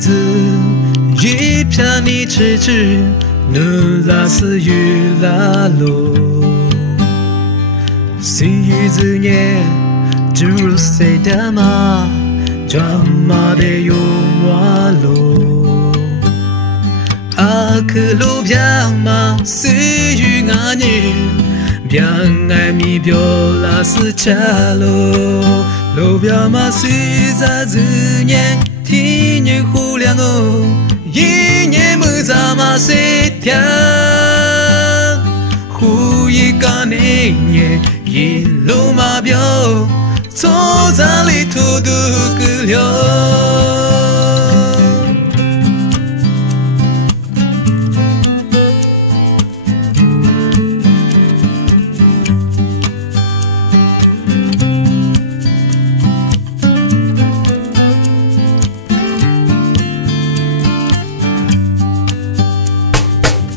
子一片你痴痴，努拉丝雨拉落，细雨子年，诸如谁的马，专马的有马路，阿克路边马，细雨阿年，边爱米表拉丝恰路，路边马细在子年。 天年忽亮哦，一年没咋嘛谁天，忽一个年一路马标，走在里头都个了。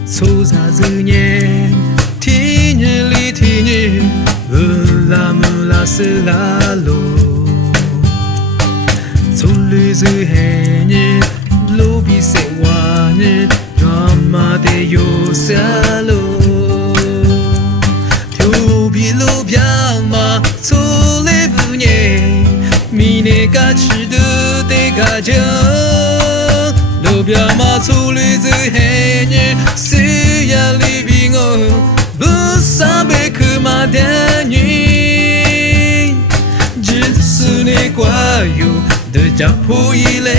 走啥子年？天日里天日，拉木拉斯拉罗。走日子黑日，路比谁晚日，专马的有啥路？头皮路边嘛，走来不年，明年该吃的得该讲。 路边马走日子黑日，谁呀里边哦，不上辈去马的女，只是你挂有的家谱以来，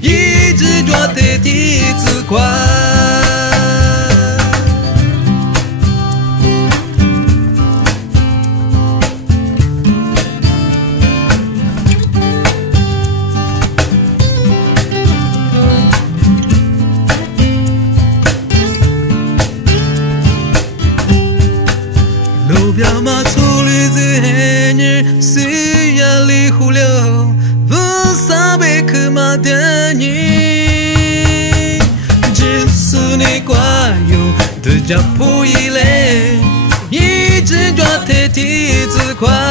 一直抓的弟子快。 路边马走日子黑日，谁呀里忽略，不上辈去马的你，只是你挂有的家谱以来，一直抓的弟子快。